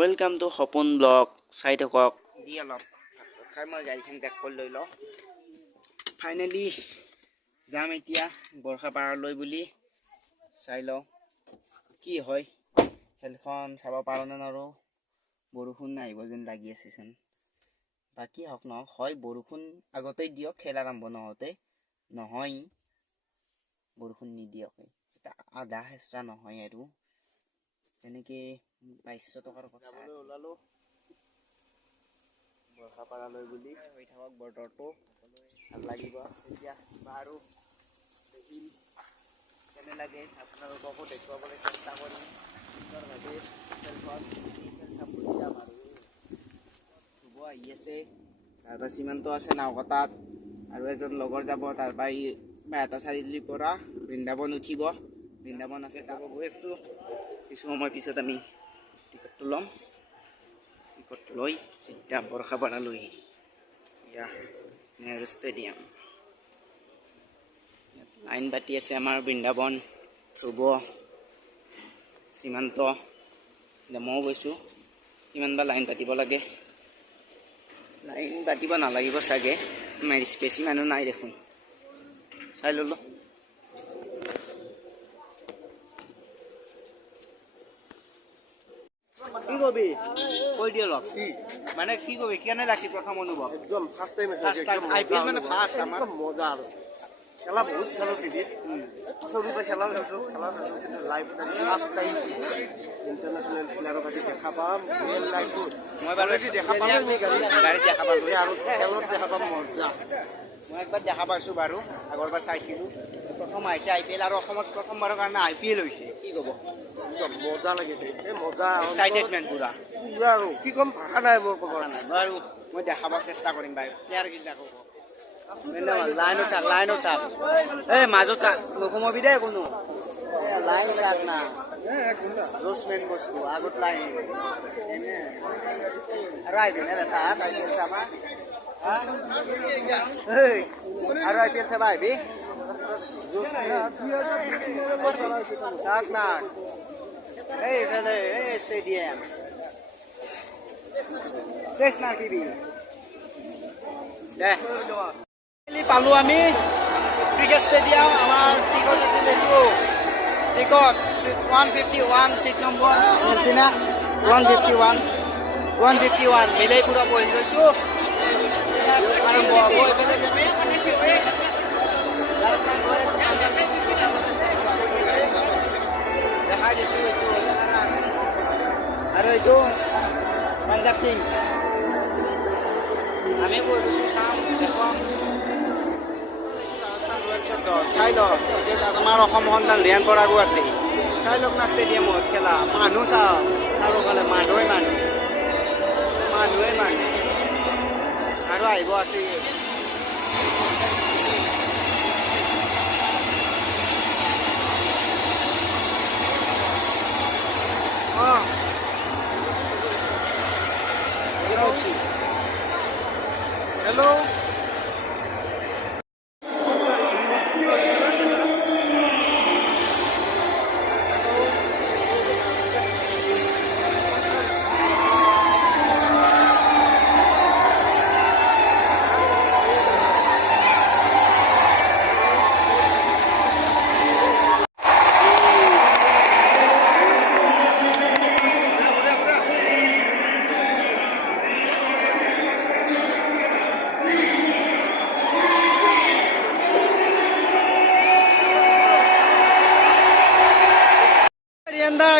Welcome to Hopon Blog. চাই থাকক দি অলপ ভাত খাই মই গাড়ীখন বেক কৰি লৈ লওঁ। ফাইনেলি যাম এতিয়া বৰষাপাৰালৈ বুলি চাই লওঁ কি হয়। খেলখন চাব পাৰোঁ নে নোৱাৰোঁ। বৰষুণ আহিব যেন লাগি আছে চোন। বাকী হওক নহওক হয় বৰষুণ আগতেই দিয়ক, খেল আৰম্ভ নহওঁতে নহয় বৰষুণ নিদিয়ক, আধা হেঁচা নহয় আৰু তেনেকৈ 2200 টকাৰ কথা ওলালোঁ বৰষাপাৰালৈ বুলি। হৈ থাকক বতৰটো ভাল লাগিব। এতিয়া বাৰু দেখিম কেনে লাগে, আপোনালোককো দেখুৱাবলৈ চেষ্টা কৰিম। সুন্দৰভাৱে খেলখন খেল চাম বুলি যাম আৰু ধুব আহি আছে। তাৰপৰা সীমান্ত আছে নাওকটাত আৰু এজন লগৰ যাব। তাৰপৰা বাইহাটা চাৰিআলিৰ পৰা বৃন্দাবন উঠিব। বৃন্দাবন আছে তাত গৈ আছোঁ। কিছু সময় পিছত আমি টিকটটো ল'ম। টিকট লৈ চিধা বৰষাপাৰালৈ এয়া নেহৰু ষ্টেডিয়াম। লাইন পাতি আছে আমাৰ বৃন্দাবন, ধ্ৰুৱ, সীমান্ত, ময়ো গৈছোঁ। কিমান বা লাইন পাতিব লাগে, লাইন পাতিব নালাগিব চাগে, বেছি মানুহ নাই দেখোন। চাই ল'লোঁ। কি কবি কৈ দিয়ে অলপ মানে কি কবি কেনে লাগছে প্ৰথম অনুভৱ? একদম ফাৰ্ষ্ট টাইম IPL মানে ফাৰ্ষ্ট আমাৰ মজা আৰু খেলা বহুত খেলোঁ টিভিত সৰুৰ পৰা খেলা হৈছোঁ কিন্তু লাইভ ফাৰ্ষ্ট টাইম ইণ্টাৰনেশ্যনেল প্লেয়াৰৰ কাটি দেখা পাম ৰিয়েল লাইফত। মই বাৰু দেখা পালোঁ গাড়ীত দেখা পালোঁ আৰু খেলত দেখা পাম মজা। মই একবাৰ দেখা পাইছোঁ বাৰু, আগৰবাৰ চাইছিলোঁ। প্ৰথম আহিছে IPL আৰু অসমত প্ৰথমবাৰৰ কাৰণে IPL হৈছে। কি ক'ব? মজা লাগিছে, এই মজা এক্সাইটেডমেণ্ট পুৰা আৰু কি ক'ম, ভাষা নাই মোৰ ক'ব নাই বাৰু। মই দেখাব চেষ্টা কৰিম বাৰু প্লেয়াৰকেইটা ক'ব। লাইনত থাক এই মাজত থাক, নোসোমাবি দেই কোনো। লাইন থাক না, জোচ মেইন বস্তু আগত লাইন আৰু আহিবি নে থাক IPL চাবা আৰু IPL চাবা আহিবি থাক না। এইফালে এই ষ্টেডিয়াম কৃষ্ণা টিভি দে পালোঁ আমি ক্ৰিকেট ষ্টেডিয়াম। আমাৰ টিকট আছিলে টিকট 151 চিট নম্বৰ চিনা 151 মিলাই পুৰা বহি গৈছোঁ। আৰম্ভ হ'ব এইফালে দেখাই দিছোঁ এইটো আৰু এইটো পাঞ্জাৱ কিংছ। আমি গৈ গৈছোঁ চাম দেখুৱাম চাই লওক। আমাৰ অসম সন্তান ৰিয়ান পৰাগো আছে। চাই লওক না ষ্টেডিয়ামত খেলা মানুহ চাওক চাৰিওফালে মানুহে আৰু আহিব আছে। হেল্ল'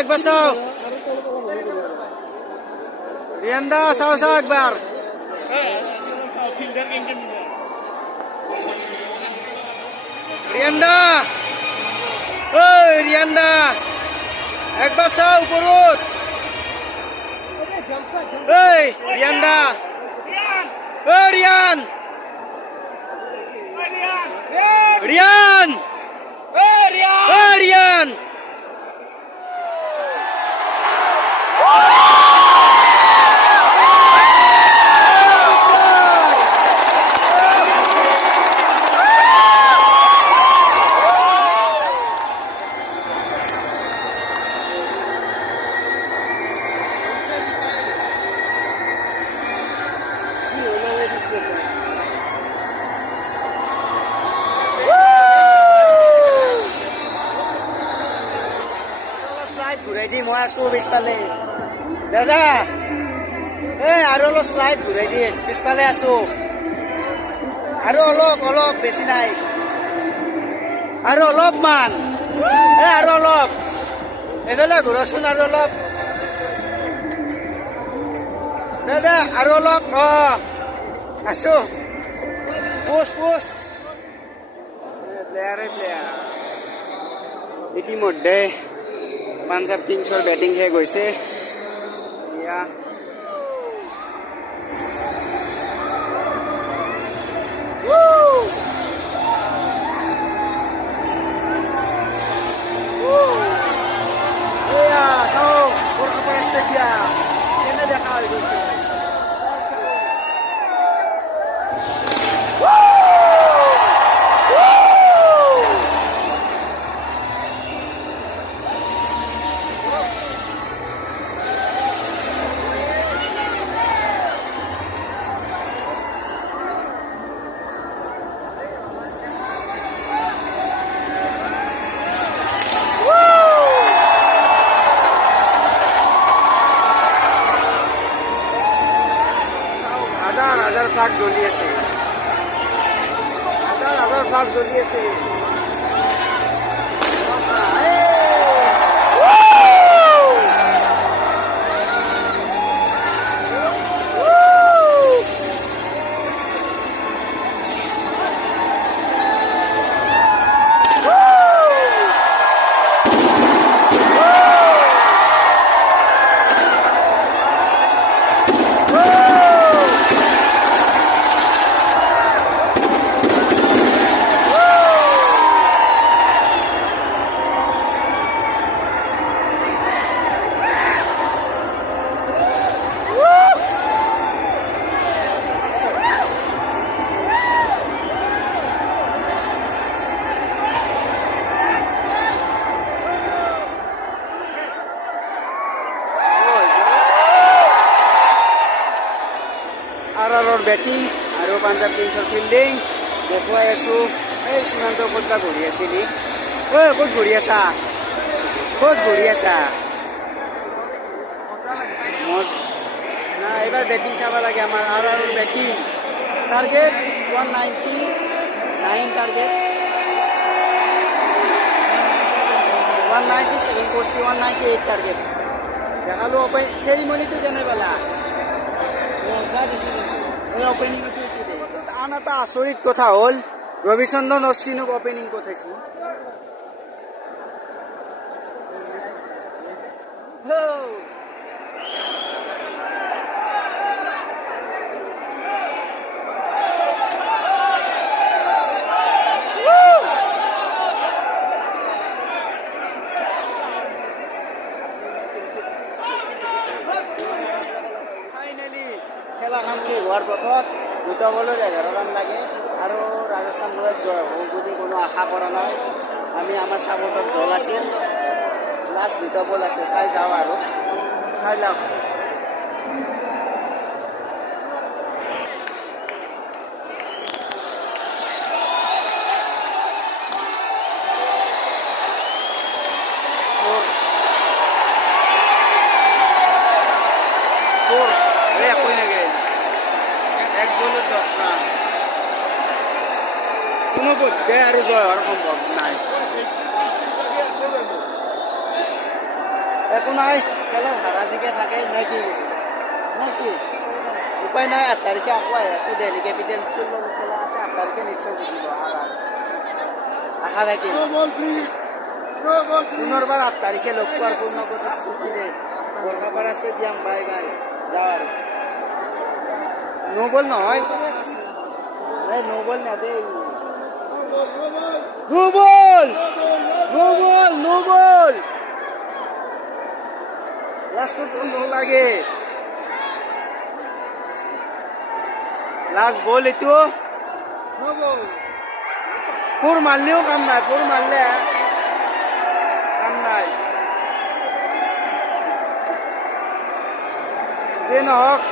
একবার চাও রিয়ান্দা চাও একবার রিয়ান্দা রিয়ান্দা একবার চাও উপরত রিয়ান্দা রিয়ান রিয়ান রিয়ান আছো পিছফালে দাদা এই আৰু অলপ শ্লাইড ঘূৰাই দিয়ে পিছফালে আছো আৰু অলপ বেছি নাই আৰু অলপমান আৰু অলপ এইফালে ঘূৰচোন আৰু অলপ দাদা আৰু অলপ আছো পোষ্ট প্লেয়াৰে প্লেয়াৰ ইতিমধ্যে পাঞ্জাৱ কিংছৰ বেটিং শেষ হৈছে এয়া চাওক বৰষুণৰ ষ্টেডিয়াম কেনে দেখা হৈ গৈছে হাজাৰ ফ্লাগ জ্বলি আছে হাজাৰ ফ্লাগ জ্বলি আছে RRৰ বেটিং আৰু পাঞ্জাৱ কিংছৰ ফিল্ডিং দেখুৱাই আছোঁ এই সীমান্ত ক'ত ঘূৰি আছিলি ঐ ক'ত ঘূৰি আছা না এইবাৰ বেটিং চাব লাগে আমাৰ RRৰ বেটিং টাৰ্গেট 199 টাৰ্গেট 197 কৰছি 198 টাৰ্গেট দেখালো সেৰিমনিটো কেনে পেলা আন এটা আচৰিত কথা হ'ল ৰবিচন্দ্ৰন অশ্বিনক অপেনিং পঠাইছে খেলাখন শেষ হোৱাৰ পথত 2 বলত 11 ৰান লাগে আৰু ৰাজস্থান ৰয়েলছ জয় হ'ব বুলি কোনো আশা কৰা নাই আমি আমাৰ সাপোৰ্টত দল আছিল লাষ্ট 2 বল আছে চাই যাওঁ আৰু চাই লওঁ কোনো পথে আৰু জয় হোৱাৰ সম্ভৱ নাই একো নাই খেলা হাৰা জিকে থাকে নাকি উপায় নাই 8 তাৰিখে আকৌ আহি আছোঁ দিল্লী কেপিটেলছৰ লগত খেলা আছে 8 তাৰিখে নিশ্চয় জিকিব আশা থাকিল পুনৰবাৰ 8 তাৰিখে লগ পোৱাৰ পূৰ্ণ প্ৰতিশ্ৰুতিৰে বৰখাপাৰা ষ্টেডিয়াম বাই বাই যাওঁ আৰু নো বল নহয় নো বল না দে নো বল লাস্ট নো লাগে লাস্ট বল এটো নো বল পুর মারলেও কাম নাই পুর মারলে কাম নাই যে নহওক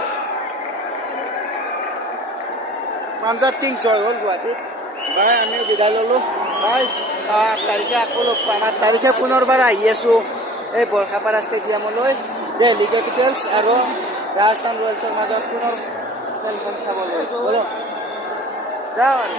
পাঞ্জাৱ কিংছ জয় হ'ল গুৱাহাটীত বাই আমি বিদায় ল'লোঁ বাই 8 তাৰিখে আকৌ লগ পাম 8 তাৰিখে পুনৰবাৰ আহি আছোঁ এই বৰখাপাৰা ষ্টেডিয়ামলৈ দিল্লী কেপিটেলছ আৰু ৰাজস্থান ৰয়েলছৰ মাজত পুনৰ খেলখন চাবলৈ ব'লক যাওঁ আৰু